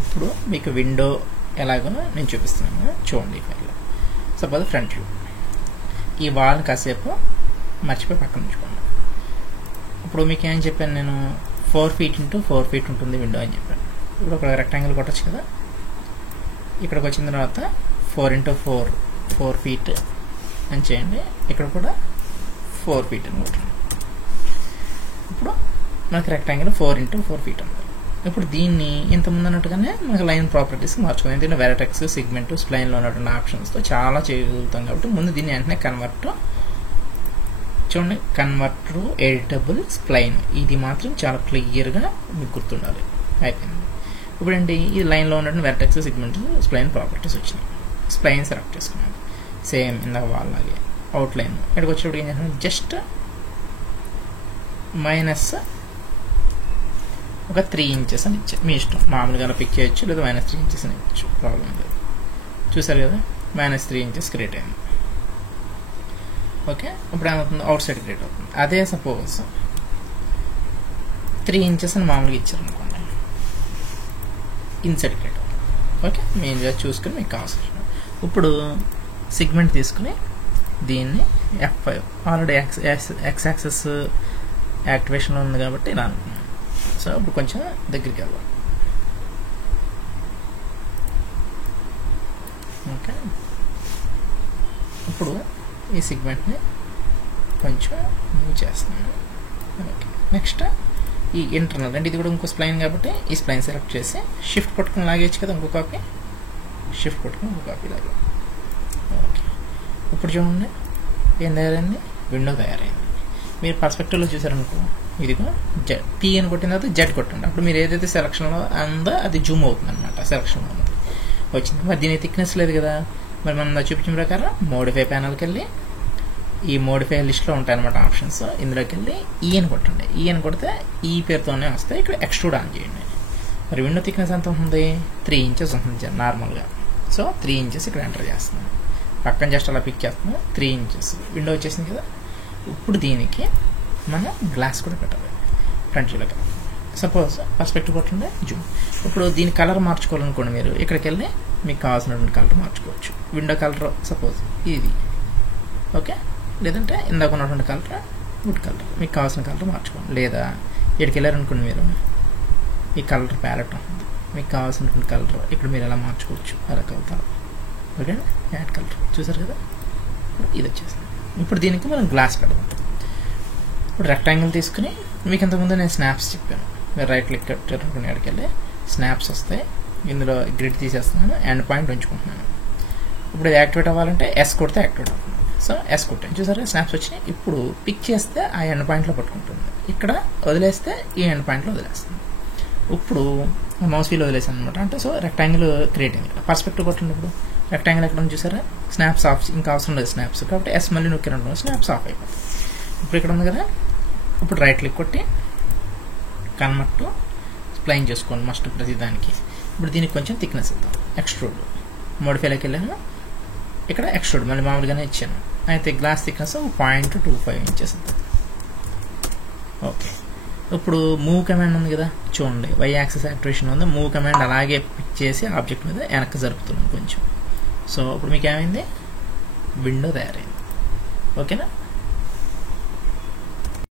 ఇప్పుడు మీకు విండో ఎలాగో నేను చూపిస్తున్నాను చూడండి. ఫైల్ సపోజ్ ఫ్రంట్ వ్యూ, ఈ వాల్ కాసేపు మర్చిపోయి పక్కన ఉంచుకోండి. ఇప్పుడు మీకు ఏం చెప్పాను నేను, 4 feet into 4 feet ఉంటుంది విండో అని చెప్పాను. ఇప్పుడు ఒక రెక్టాంగిల్ కొట్టచ్చు కదా. ఇక్కడికి వచ్చిన తర్వాత 4 into 4 feet అని చేయండి. ఇక్కడ కూడా 4 feet అని కొట్టండి. ఇప్పుడు మనకి రెక్టాంగిల్ 4 into 4 feet ఉంది. ఇప్పుడు దీన్ని ఇంతకుముందు అన్నట్టుగానే మనకి లైన్ ప్రాపర్టీస్ మార్చుకోవాలి. ఎందుకంటే వెరటెక్స్, సెగ్మెంట్, స్ప్లైన్లో ఉన్నటువంటి ఆప్షన్స్తో చాలా చేయగలుగుతాం కాబట్టి ముందు దీన్ని వెంటనే కన్వర్ట్ చూడండి. కన్వర్టర్, ఎడిటబుల్, స్ప్లైన్, ఇది మాత్రం చాలా క్లియర్గా మీకు గుర్తుండాలి. అయిపోయింది. ఇప్పుడు ఏంటి, ఈ లైన్లో ఉన్నటువంటి వెరటెక్స్, సెగ్మెంట్, స్ప్లైన్ ప్రాపర్టీస్ వచ్చినాయి. స్ప్లైన్ సెలెక్ట్ చేసుకున్నాను సేమ్ ఇందాక వాళ్ళలాగే. అవుట్లైన్ ఇక్కడికి వచ్చేటప్పుడు ఏం చేస్తాను, జస్ట్ మైనస్ ఒక 3 inches అని ఇచ్చా. మీ ఇష్టం, మామూలుగా పిక్ చేయొచ్చు లేదా -3 inches అని ఇవ్వచ్చు, ప్రాబ్లం లేదు. చూసారు కదా, -3 inches క్రియేట్ అయింది. ఓకే, ఇప్పుడు ఏమవుతుంది, అవుట్ సైడ్ క్రియేట్ అవుతుంది. అదే సపోజ్ 3 inches అని మామూలుగా ఇచ్చారనుకోండి, ఇన్సైడ్ క్రియేట్ అవుతుంది. ఓకే, మీరు చూసుకుని మీకు కావాల్సిన ఇప్పుడు సెగ్మెంట్ తీసుకుని దీన్ని F5 ఆల్రెడీ ఎక్స్ యాక్సెస్ యాక్టివేషన్లో ఉంది కాబట్టి ఇలా అనుకున్నాను. సో ఇప్పుడు కొంచెం దగ్గరికి వెళ్దాం. ఓకే, ఇప్పుడు ఈ సెగ్మెంట్ని కొంచెం మూవ్ చేస్తున్నాను. ఓకే, నెక్స్ట్ ఈ ఇంటర్నల్ అంటే ఇది కూడా ఇంకో స్ప్లైన్ కాబట్టి ఈ స్ప్లైన్ సెలెక్ట్ చేసి షిఫ్ట్ పట్టుకుని లాగేచ్చు కదా, ఇంకో కాపీ షిఫ్ట్ పట్టుకుని ఇంకో కాపీ లాగే. ఓకే, ఇప్పుడు చూడండి ఏం తయారైంది, విండో తయారైంది. మీరు పర్స్పెక్టివ్లో చూసారనుకో, ఇదిగో P అని కొట్టిన తర్వాత Z కొట్టండి. అప్పుడు మీరు ఏదైతే సెలక్షన్లో ఉందో అది జూమ్ అవుతుంది అనమాట. సెలక్షన్లో ఉన్నది వచ్చింది. మరి దీని థిక్నెస్ లేదు కదా, మరి మనం చూపించిన ప్రకారం మోడిఫై ప్యానల్కి వెళ్ళి ఈ మోడిఫై లిస్ట్లో ఉంటాయన్నమాట ఆప్షన్స్. ఇందులోకి వెళ్ళి E అని కొట్టండి. E అని కొడితే ఈ పేరుతోనే వస్తాయి. ఇక్కడ ఎక్స్ట్రూడ్ ఆన్ చేయండి. మరి విండో థిక్నెస్ ఎంత ఉంటుంది, 3 inches ఉంటుంది నార్మల్గా. సో 3 inches ఇక్కడ ఎంటర్ చేస్తున్నాను. పక్కన జస్ట్ అలా పిక్ చేస్తున్నాను. 3 inches విండో వచ్చేసింది కదా. ఇప్పుడు దీనికి మనం గ్లాస్ కూడా పెట్టాలి ఫ్రంట్ వ్యూలోకి. సపోజ్ పర్స్పెక్టివ్ కొట్టండి, జూమ్. ఇప్పుడు దీని కలర్ మార్చుకోవాలనుకోండి, మీరు ఇక్కడికి వెళ్ళి మీకు కావాల్సినటువంటి కలర్ మార్చుకోవచ్చు. విండో కలర్ సపోజ్ ఇది, ఓకే. లేదంటే ఇందాక ఉన్నటువంటి కలర్ వుడ్ కలర్, మీకు కావాల్సిన కలర్ మార్చుకోండి. లేదా ఇక్కడికి వెళ్ళారనుకోండి, మీరు ఈ కలర్ ప్యాలెట్ ఉంటుంది, మీకు కావాల్సినటువంటి కలర్ ఇక్కడ మీరు ఎలా మార్చుకోవచ్చు, అలా కలుగుతారు. ఓకే, యాడ్ కలర్ చూసారు కదా, ఇది వచ్చేసింది. ఇప్పుడు దీనికి మనం గ్లాస్ పెడదాం. ఇప్పుడు రెక్టాంగిల్ తీసుకుని, మీకు ఇంతకుముందు నేను స్నాప్స్ చెప్పాను, మీరు రైట్ క్లిక్ పెట్టుకుని అక్కడికి వెళ్ళి స్నాప్స్ వస్తాయి. ఇందులో గ్రిడ్ తీసేస్తున్నాను, ఎండ్ పాయింట్ ఉంచుకుంటున్నాను. ఇప్పుడు ఇది యాక్టివేట్ అవ్వాలంటే S కొడితే యాక్టివేట్ అవుతుంది. సో S కొట్టాను, చూసారా స్నాప్స్ వచ్చినాయి. ఇప్పుడు పిక్ చేస్తే ఆ ఎండ్ పాయింట్లో పట్టుకుంటుంది, ఇక్కడ వదిలేస్తే ఈ ఎండ్ పాయింట్లో వదిలేస్తుంది. ఇప్పుడు మౌస్ వీల్ వదిలేసాను అనమాట. అంటే సో రెక్టాంగిల్ క్రియేట్ అయింది. పర్స్పెక్టివ్ కొట్టండి. ఇప్పుడు రెక్టాంగిల్ ఎక్కడ చూసారా, స్నాప్స్ ఆఫ్, ఇంకా అవసరం లేదు స్నాప్స్, కాబట్టి S మళ్ళీ నొక్కినట్టు స్నాప్స్ ఆఫ్ అయిపోతుంది. ఇప్పుడు ఇక్కడ ఉంది కదా, ఇప్పుడు రైట్ క్లిక్ కొట్టి కన్వర్ట్ స్ప్లైన్ చేసుకోండి మస్ట్ ప్రతి దానికి. ఇప్పుడు దీనికి కొంచెం థిక్నెస్ ఇద్దాం. ఎక్స్ట్రూడ్ మోడిఫైలోకి వెళ్ళాను, ఇక్కడ ఎక్స్ట్రూడ్ మళ్ళీ మామూలుగానే ఇచ్చాను. అయితే గ్లాస్ థిక్నెస్ 0.25 inches ఇద్దాం. ఓకే, ఇప్పుడు మూవ్ కమాండ్ ఉంది కదా, చూడండి వై యాక్సెస్ యాక్టివేషన్ ఉంది. మూవ్ కమాండ్ అలాగే పిక్ చేసి ఆబ్జెక్ట్ మీద వెనక్కి జరుపుతున్నాను కొంచెం. సో ఇప్పుడు మీకు ఏమైంది, విండో తయారైంది. ఓకేనా.